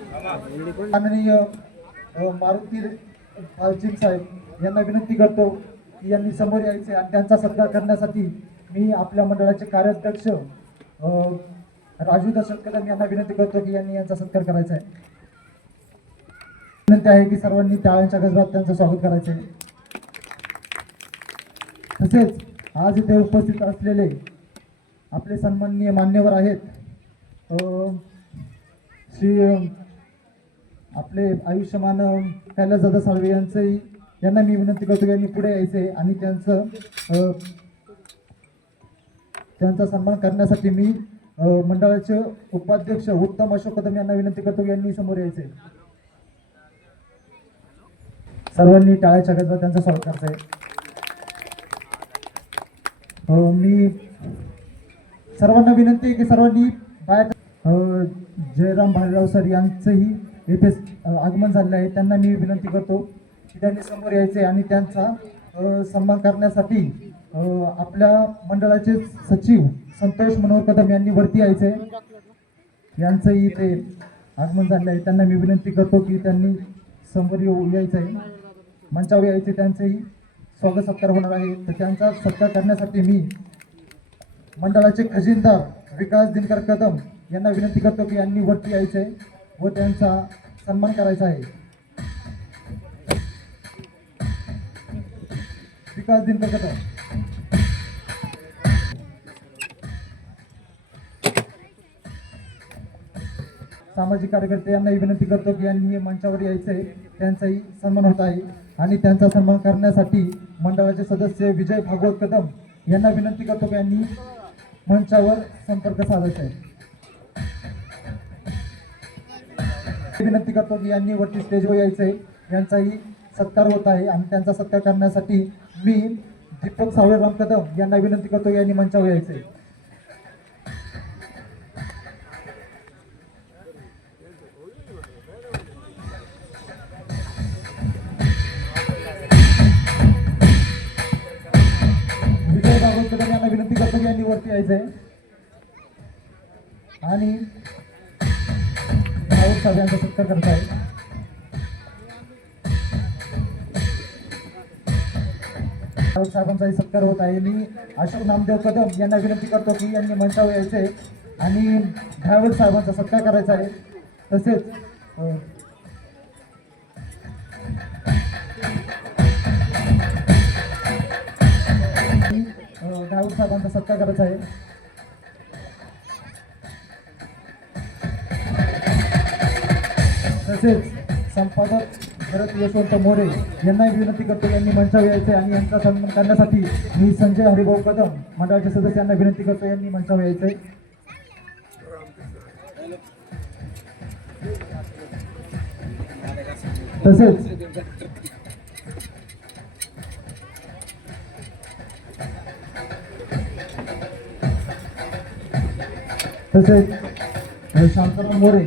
माननीय मारुती भालचिन साहेब यांना विनंती करतो की यांनी समोर यायचे आणि त्यांचा सत्कार करण्यासाठी मी आपल्या मंडळाचे कार्याध्यक्ष राजू दशरथ कदम यांना विनंती करतो की यांनी यांचा सत्कार करायचा आहे. विनंती आहे की सर्वांनी टाळ्यांच्या गजरात त्यांचं स्वागत करायचं आहे. तसेच आज इथे उपस्थित असलेले आपले सन्माननीय मान्यवर आहेत श्री आपले आयुष्यमान कैलासदादा साळवे यांचंही यांना मी विनंती करतो की यांनी पुढे यायचे आणि त्यांचं त्यांचा सन्मान करण्यासाठी मी मंडळाचे उपाध्यक्ष उत्तम अशोक कदम यांना विनंती करतो की यांनी समोर यायचे. सर्वांनी टाळ्याच्या गजरात त्यांचा स्वागत करायचं हो मी सर्वांना विनंती आहे की सर्वांनी बाहेर जयराम भालेराव सर यांचंही येथे आगमन झालेलं आहे. त्यांना मी विनंती करतो की त्यांनी समोर यायचे आणि त्यांचा सन्मान करण्यासाठी आपल्या मंडळाचे सचिव संतोष मनोहर कदम यांनी वरती यायचे. यांचंही इथे आगमन झालेलं आहे. त्यांना मी विनंती करतो की त्यांनी समोर येऊ यायचं आहे मंचावर यायचे त्यांचंही. स्वागत सत्कार होणार आहे. तर त्यांचा सत्कार करण्यासाठी मी मंडळाचे खजिनदार विकास दिनकर कदम यांना विनंती करतो की यांनी वरती यायचे व त्यांचा सन्मान करायचा आहे. विकास दिनकर कदम. सामाजिक कार्यकर्ते यांनाही विनंती करतो की यांनी मंचावर यायचे आहे त्यांचाही सन्मान होत आहे. आणि त्यांचा सन्मान करण्यासाठी मंडळाचे सदस्य विजय भागवत कदम यांना विनंती करतो की यांनी मंचावर संपर्क साधायचा आहे. विनंती करतो की यांनी वरती स्टेजवर यायचं आहे यांचाही सत्कार होत आहे आणि त्यांचा सत्कार करण्यासाठी मी दीपक सावळेराम कदम यांना विनंती करतो यांनी मंचावर यायचं आहे वरती यायचंय? आणि राऊत साहेबांचा सत्कार करत आहे राऊत साहेबांचाही सत्कार होत आहे. मी अशोक नामदेव कदम यांना विनंती करतो की यांनी मंचावर यायचे आणि ड्रायव्हर साहेबांचा सत्कार करायचा आहे. तसेच काय आणि, अं, साहेबांचा सत्कार करायचा आहे. तसेच संपादक भरत यशवंत मोरे यांनाही विनंती करतो यांनी मंचावर यायचे आणि यांचा सन्मान करण्यासाठी मी संजय हरिभाऊ कदम मंडळाच्या सदस्यांना विनंती करतो यांनी मंचावर यायचे तसेच तसेच अ, शांताराम मोरे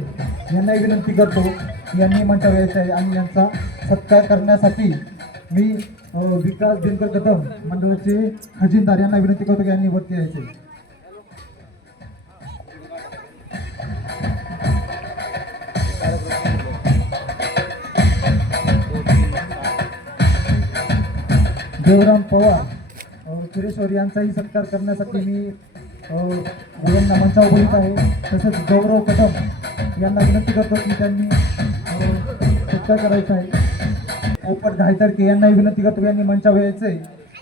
यांनाही विनंती करतो. यांनी म्हणता यायचं आहे आणि यांचा सत्कार करण्यासाठी मी विकास दिनकर कदम मंडळाचे खजिनदार यांना विनंती करतो की यांनी वरती यायचे. देवराम पवार सुरेश्वर यांचाही सत्कार करण्यासाठी मी यांना मंचावर बोलत आहे. तसेच गौरव कदम यांना विनंती करतो की त्यांनी अ, सत्कार करायचा आहे. पोपट घायतरके यांनाही विनंती करतो यांनी मंचावर यायचे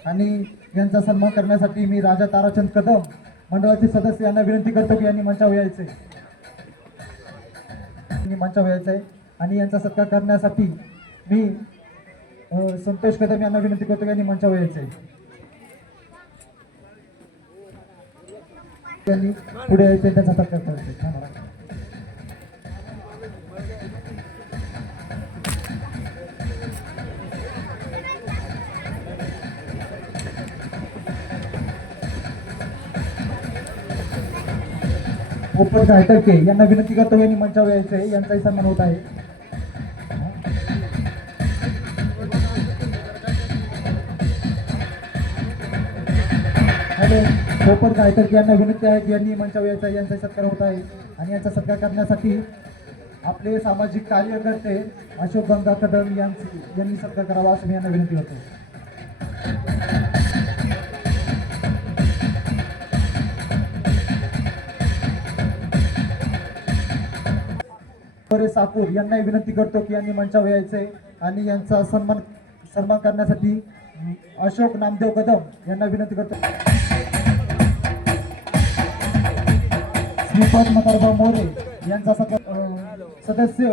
आणि यांचा सन्मान करण्यासाठी मी राजा ताराचंद कदम मंडळाचे सदस्य यांना विनंती करतो की यांनी मंचावर यायचे आहे. यांनी मंचावर यायचं आहे. आणि यांचा सत्कार करण्यासाठी मी संतोष कदम यांना विनंती करतो की यांनी मंचावर यायचंय त्यांनी पुढे यायचे त्यांचा सत्कार करायचा पोपट घायटके यांना विनंती करतो यांनी मंचावर यायचं आहे यांचाही सन्मान होत आहे. हॅलो. हो चोपट गायकर यांना विनंती आहे की यांनी मंचावर यायचा यांचा सत्कार होत आहे. आणि यांचा सत्कार करण्यासाठी आपले सामाजिक कार्यकर्ते अशोक गंगा कदम यांची यांनी सत्कार करावा असं मी यांना विनंती करतो. साकूर यांनाही विनंती करतो की यांनी मंचावर यायचे आणि यांचा सन्मान सन्मान करण्यासाठी अशोक नामदेव कदम यांना विनंती करतो. श्रीपाद मदारबा मोरे यांचा सदस्य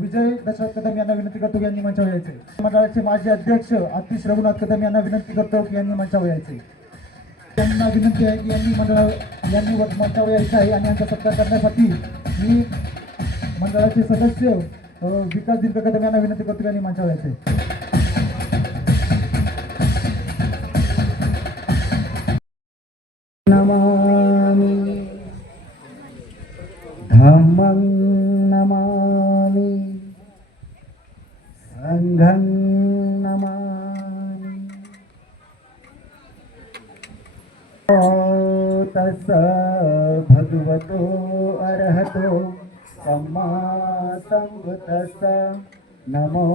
विजय दशरथ कदम यांना विनंती करतो यांनी मंचावर यायचे. मंडळाचे माजी अध्यक्ष आतिश रघुनाथ कदम यांना विनंती करतो की यांनी मंचावर यायचे. त्यांना विनंती आहे की यांनी मंडळा यांनी मंचावर यायचं आहे आणि यांचा सत्कार करण्यासाठी मी मंडळाचे सदस्य विकास दिनकर कदम यांना विनंती करतो यांनी मंचावर यायचे. नमामि धम्मं नमामि सङ्घं नमामि ॐ तस्स भगवतो अर्हतो सम्मा सम्बुतस्स नमो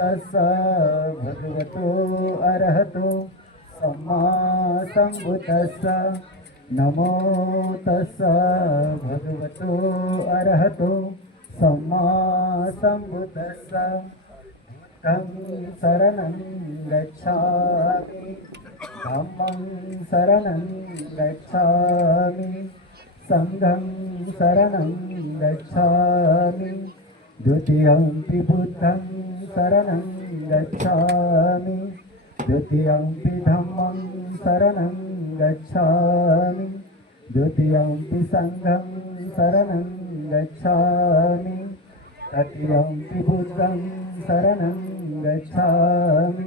तस्स भगवतो अर्हतो सम्मा सम्बुतस्स నమో తస్స భగవతో అర్హతో సమ్మా సంబుతస్స తం శరణం గచ్చామి. ధమ్మం శరణం గచ్చామి. సంఘం శరణం గచ్చామి. ద్వితీయం త్రిబుద్ధం శరణం గచ్చామి. द्वितीयं धम्मं शरणं गच्छामि। द्वितीयं सङ्घं शरणं गच्छामि। तृतीयं बुद्धं शरणं गच्छामि।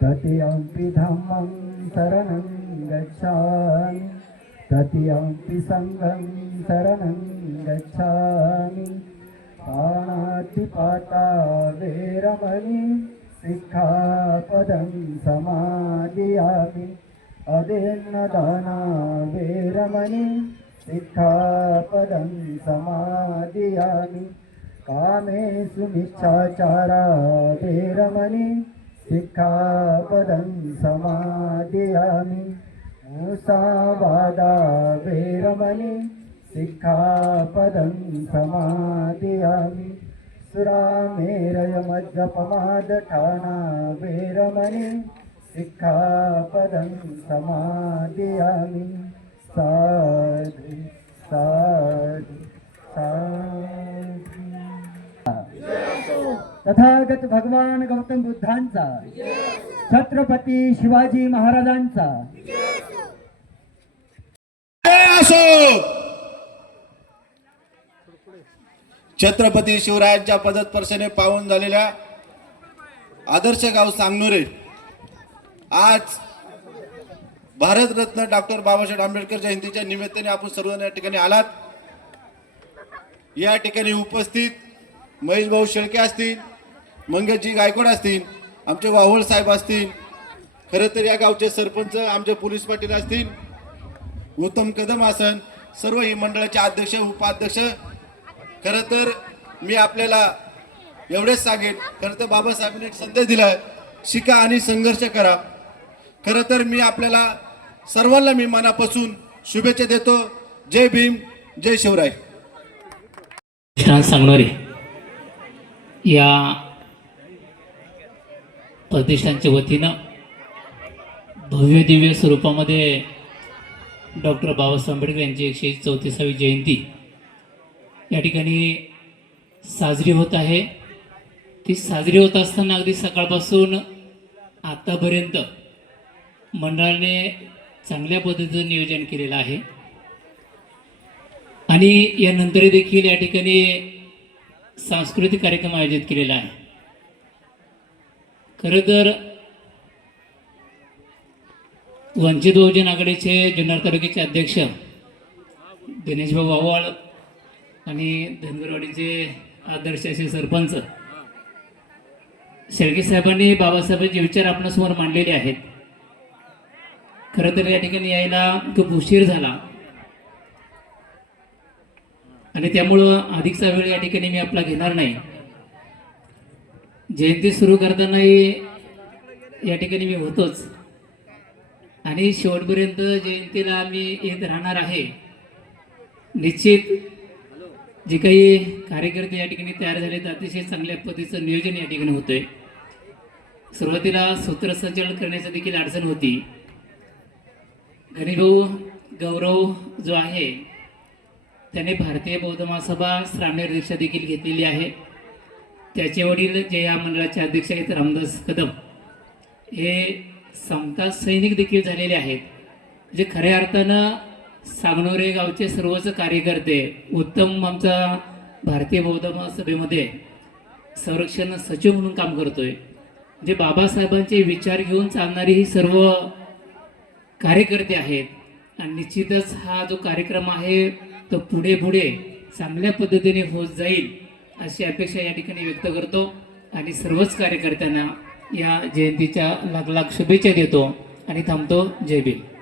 तृतीयं धम्मं शरणं गच्छामि। तृतीयं सङ्घं शरणं गच्छामि। पाणातिपाता वेरमणि सिक्खापदं समादियामि अदेन्नदाना वेरमणि सिक्खापदं समादियामि कामेषु मिच्छाचारा वेरमणि। सिक्खापदं समादियामि मूसावादा वेरमणि। सिक्खापदं समादियामि सुरामेरयमज्जपमादठाना वेरमणि सिक्खापदं समादियामि। साधु साधु साधु। तथागत भगवान गौतम बुद्धांचा छत्रपती शिवाजी महाराजांचा। असो! छत्रपती शिवरायांच्या पदस्पर्शाने पाहून झालेल्या आदर्श गाव सांगनुरे. आज भारतरत्न डॉक्टर बाबासाहेब आंबेडकर जयंतीच्या निमित्ताने आपण सर्वजण या ठिकाणी आलात. या ठिकाणी उपस्थित महेश भाऊ शेळके असतील मंगेशजी गायकवाड असतील आमचे वाहोळ साहेब असतील खरं तर या गावचे सरपंच आमचे पोलीस पाटील असतील उत्तम कदम आसन सर्व ही मंडळाचे अध्यक्ष उपाध्यक्ष खरं तर मी आपल्याला एवढेच सांगेन खरं तर बाबासाहेबांनी एक संदेश दिलाय शिका आणि संघर्ष करा. खरं तर मी आपल्याला सर्वांना मी मनापासून शुभेच्छा देतो. जय भीम जय शिवराय. विश्रांत सांगणारे या प्रतिष्ठानच्या वतीनं भव्य दिव्य स्वरूपामध्ये डॉक्टर बाबासाहेब आंबेडकर यांची एकशे चौतीसावी जयंती या ठिकाणी साजरी होत आहे. ती साजरी होत असताना अगदी सकाळपासून आतापर्यंत मंडळाने चांगल्या पद्धतीचं नियोजन केलेलं आहे. आणि यानंतर देखील या ठिकाणी सांस्कृतिक कार्यक्रम आयोजित केलेला आहे. खरं तर वंचित बहुजन आघाडीचे जुन्नर तालुक्याचे अध्यक्ष दिनेशभाऊ वावळ आणि धनगरवाडीचे आदर्श असे सरपंच. शेळके साहेबांनी बाबासाहेबांचे विचार आपणासमोर मांडलेले आहेत. खरं तर या ठिकाणी यायला खूप उशीर झाला. आणि त्यामुळं अधिकचा वेळ या ठिकाणी मी आपला घेणार नाही. जयंती सुरू करतानाही या ठिकाणी मी होतोच. आणि शेवटपर्यंत जयंतीला मी येत राहणार आहे. निश्चित जे काही कार्यकर्ते या ठिकाणी तयार झाले तर अतिशय चांगल्या पद्धतीचं नियोजन या ठिकाणी होतंय. सुरुवातीला सूत्रसंचालन करण्याची देखील अडचण होती. गणिभाऊ गौरव जो आहे त्याने भारतीय बौद्ध महासभा श्रामेर दीक्षा देखील घेतलेली आहे. त्याचे वडील जे या मंडळाचे अध्यक्ष आहेत रामदास कदम हे समता सैनिक देखील झालेले आहेत. जे खऱ्या अर्थानं सांगणोरे गावचे सर्वच कार्यकर्ते उत्तम आमचा भारतीय बौद्ध महासभेमध्ये संरक्षण सचिव म्हणून काम करतोय. जे बाबासाहेबांचे विचार घेऊन चालणारी ही सर्व कार्यकर्ते आहेत आणि निश्चितच हा जो कार्यक्रम आहे तो पुढे पुढे चांगल्या पद्धतीने होत जाईल अशी अपेक्षा या ठिकाणी व्यक्त करतो आणि सर्वच कार्यकर्त्यांना या जयंतीच्या लाख लाख शुभेच्छा देतो आणि थांबतो. जय भीम.